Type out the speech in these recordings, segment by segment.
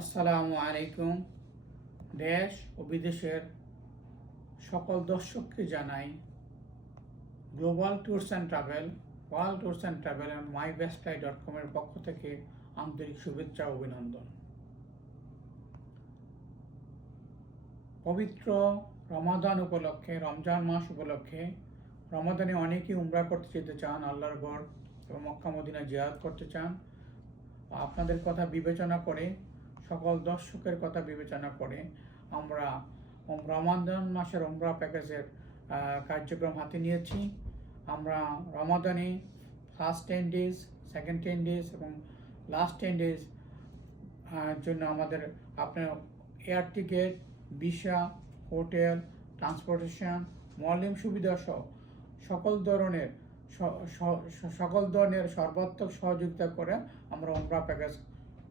আসসালামু আলাইকুম। দেশ ও বিদেশের সকল দর্শককে জানাই global tours and travel world tours and travel and my বেস্টাই dot কমের পক্ষ থেকে আন্তরিক শুভেচ্ছা অভিনন্দন। পবিত্র রমাদান উপলক্ষে, রমজান মাস উপলক্ষে রমাদানে অনেকেই উমরা করতে যেতে চান, আল্লাহর গড় এবং মক্কা মদিনা জিয়ারত করতে চান। আপনাদের কথা বিবেচনা করে সকল দর্শকের কথা বিবেচনা করে আমরা রমাদান মাসের ওমরা প্যাকেজের কার্যক্রম হাতে নিয়েছি। আমরা রমাদানে first ten days second ten days এবং লাস্ট টেন ডেজ জন্য আমাদের আপনার air ticket visa hotel transportation মলিম সুবিধা সহ সকল ধরনের সকল ধরনের সর্বাত্মক সহযোগিতা করে আমরা ওমরা প্যাকেজ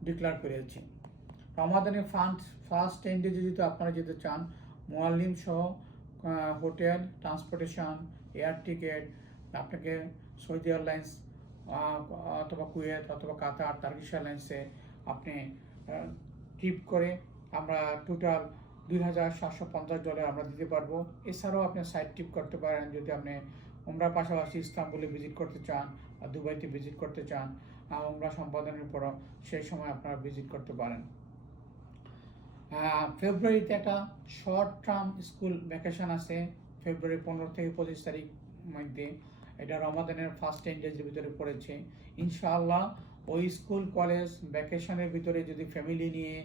ডিক্লার করেছি। রমাদানের ফান্ড, ফার্স্ট টেন ডেজে যদি আপনারা যেতে চান, মোয়াল্লিম সহ হোটেল, ট্রান্সপোর্টেশন, এয়ার টিকিট, আপনাকে সৌদি এয়ারলাইন্স অথবা কুয়েত অথবা কাতার টার্কিশ এয়ারলাইন্সে আপনি ট্রিপ করে আমরা টোটাল দুই হাজার সাতশো পঞ্চাশ ডলার আমরা দিতে পারব। এছাড়াও আপনি সাইড ট্রিপ করতে পারেন, যদি আপনি ওমরা পাশাপাশি ইস্তাম্বুলে ভিজিট করতে চান বা দুবাইতে ভিজিট করতে চান ওমরা সম্পাদনের পরও সেই সময় আপনারা ভিজিট করতে পারেন। ফেব্রুয়ারিতে একটা শর্ট টার্ম স্কুল ভ্যাকেশন আছে, ফেব্রুয়ারি পনেরো থেকে পঁচিশ তারিখ মধ্যে। এটা রমাদানের ফার্স্ট টেন ডেজের ভিতরে পড়েছে। ইনশাআল্লাহ, ওই স্কুল কলেজ ভ্যাকেশনের ভিতরে যদি ফ্যামিলি নিয়ে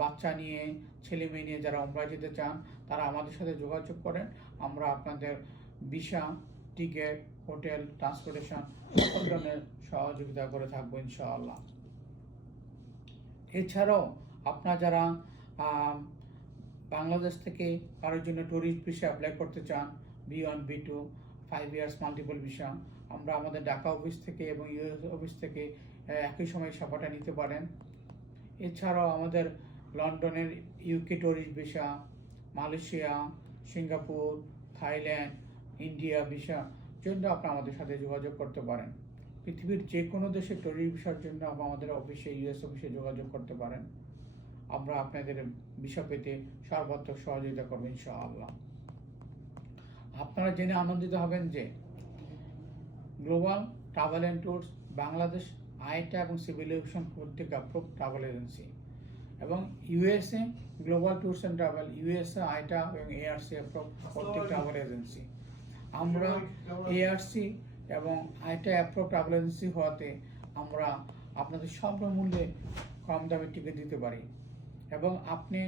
বাচ্চা নিয়ে, ছেলে মেয়ে নিয়ে যারা ওমরা যেতে চান, তারা আমাদের সাথে যোগাযোগ করেন। আমরা আপনাদের ভিসা টিকিট হোটেল ট্রান্সপোর্টেশন ধরনের সহযোগিতা করে থাকব ইনশাআল্লাহ। এছাড়াও, আপনার যারা বাংলাদেশ থেকে কারোর জন্য ট্যুরিস্ট ভিসা অ্যাপ্লাই করতে চান B one B two five years multiple visa আমরা আমাদের ঢাকা অফিস থেকে এবং ইউএস অফিস থেকে একই সময় সাপাটা নিতে পারেন। এছাড়াও আমাদের লন্ডনের UK tourist visa Malaysia, Singapore, Thailand, India visa জন্য আপনি আমাদের সাথে যোগাযোগ করতে পারেন। পৃথিবীর যে কোনো দেশে ট্যুরিস্ট ভিসার জন্য আমাদের অফিসে ইউএস অফিসে যোগাযোগ করতে পারেন। আমরা আপনাদের বিষয় পেতে সর্বাত্মক সহযোগিতা করব ইনশাআল্লাহ। আপনারা জেনে আনন্দিত হবেন যে global travel and tours Bangladesh IATA এবং সিভিল এভিয়েশন কর্তৃক অ্যাপ্রুভ ট্রাভেল এজেন্সি এবং USA global tours and travel USA IATA এবং এআরসি অ্যাপ্রুভ কর্তৃক ট্রাভেল এজেন্সি। আমরা এআরসি এবং আইটা অ্যাপ্রুভ ট্রাভেল এজেন্সি হওয়াতে আমরা আপনাদের সব মূল্যে কম দামে টিকিট দিতে পারি। এবং আপনি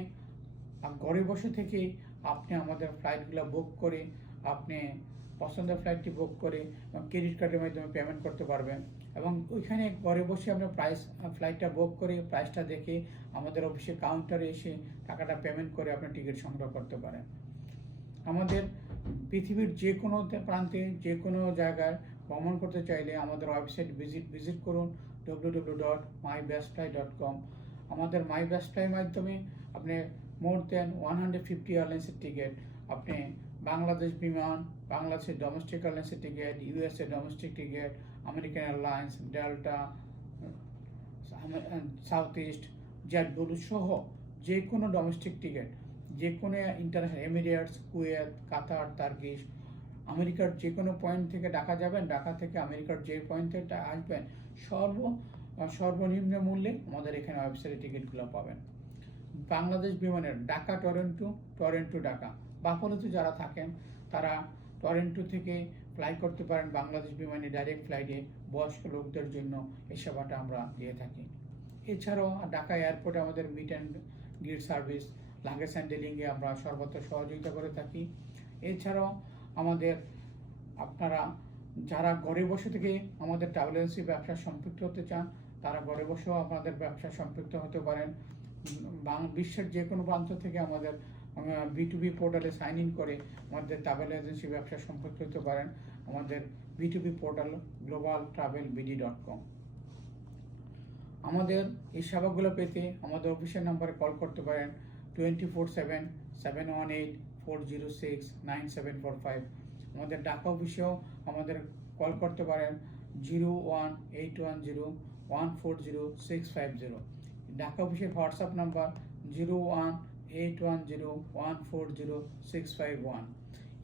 ঘরে বসে থেকে আপনি আমাদের ফ্লাইটগুলো বুক করে আপনি পছন্দের ফ্লাইটটি বুক করে এবং ক্রেডিট কার্ডের মাধ্যমে পেমেন্ট করতে পারবেন। এবং ওইখানে ঘরে বসে আপনি প্রাইস ফ্লাইটটা বুক করে প্রাইসটা দেখে আমাদের অফিসে কাউন্টারে এসে টাকাটা পেমেন্ট করে আপনি টিকিট সংগ্রহ করতে পারেন। আমাদের পৃথিবীর যে কোনো প্রান্তে যে কোনো জায়গায় ভ্রমণ করতে চাইলে আমাদের ওয়েবসাইট ভিজিট ভিজিট করুন W dot my dot com আমাদের মাই বেস্টাইর মাধ্যমে আপনি more than one hundred fifty এয়ারলাইন্সের টিকিট, আপনি বাংলাদেশ বিমান, বাংলাদেশের ডোমেস্টিক এয়ারলাইন্সের ticket USA domestic ticket, American airlines, Delta south east JetBlue সহ যে কোনো ডোমেস্টিক টিকিট যে কোনো international Emirates Kuwait, Qatar, Turkish, আমেরিকার যে কোনো পয়েন্ট থেকে ডাকা যাবেন, ঢাকা থেকে আমেরিকার যে পয়েন্ট থেকে আসবেন, সর্ব সর্বনিম্ন মূল্যে আমাদের এখানে ওয়েবসাইটে টিকিটগুলো পাবেন। বাংলাদেশ বিমানের ঢাকা টরেন্টো টরেন্টো ঢাকা। বাফলোতে যারা থাকেন, তারা টরেন্টো থেকে ফ্লাই করতে পারেন বাংলাদেশ বিমানে ডাইরেক্ট ফ্লাইটে বয়স্ক লোকদের জন্য এই সেবাটা আমরা দিয়ে থাকি। এছাড়াও ঢাকা এয়ারপোর্টে আমাদের meet and greet service luggage হ্যান্ডেলিংয়ে আমরা সর্বত্র সহযোগিতা করে থাকি। এছাড়াও আমাদের আপনারা যারা ঘরে বসে থেকে আমাদের ট্রাভেল এজেন্সি ব্যবসা সম্পৃক্ত হতে চান তারা ঘরে বসেও আমাদের ব্যবসা সম্পৃক্ত হতে পারেন। বিশ্বের যে কোনো প্রান্ত থেকে আমাদের বি টু বি পোর্টালে সাইন ইন করে আমাদের ট্রাভেল এজেন্সি ব্যবসা সম্পৃক্ত হতে পারেন। আমাদের B to B portal global travel BD dot com. আমাদের এই সেবাগুলো পেতে আমাদের অফিসের নাম্বারে কল করতে পারেন। Twenty four seven seven one eight, four zero six, nine seven four five. আমাদের ঢাকা অফিসেও আমাদের কল করতে পারেন। Zero one eight one zero one four zero six five zero Dhaka অফিসের WhatsApp number zero one eight one zero one four zero six five one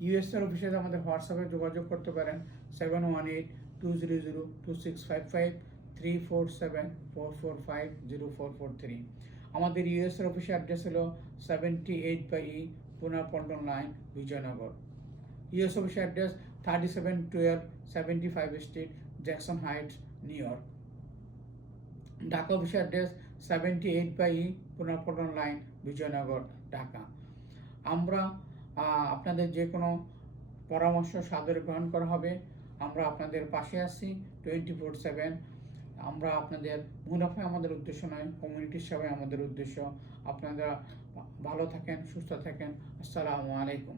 ইউএসএর অফিসে আমাদের হোয়াটসঅ্যাপে যোগাযোগ করতে পারেন seven one eight two zero zero two six five five three four seven four four five zero four four three আমাদের ইউএসএর অফিসের address হলো সেভেন্টি এইট বাই ই পুনা লাইন, বিজয়নগর। ইউএস অফিসের address thirty seven twelve seventy five street Jackson heights New York Dhaka অফিসের address seventy eight by E পুনঃপটন line Bijoynagar Dhaka আমরা আপনাদের যে কোনো পরামর্শ সাদরে গ্রহণ করা হবে, আমরা আপনাদের পাশে আছি টোয়েন্টি ফোর সেভেন আমরা আপনাদের, মুনাফা আমাদের উদ্দেশ্য নয় কমিউনিটির সেবাই আমাদের উদ্দেশ্য। আপনারা ভালো থাকেন, সুস্থ থাকেন। আসসালামু আলাইকুম।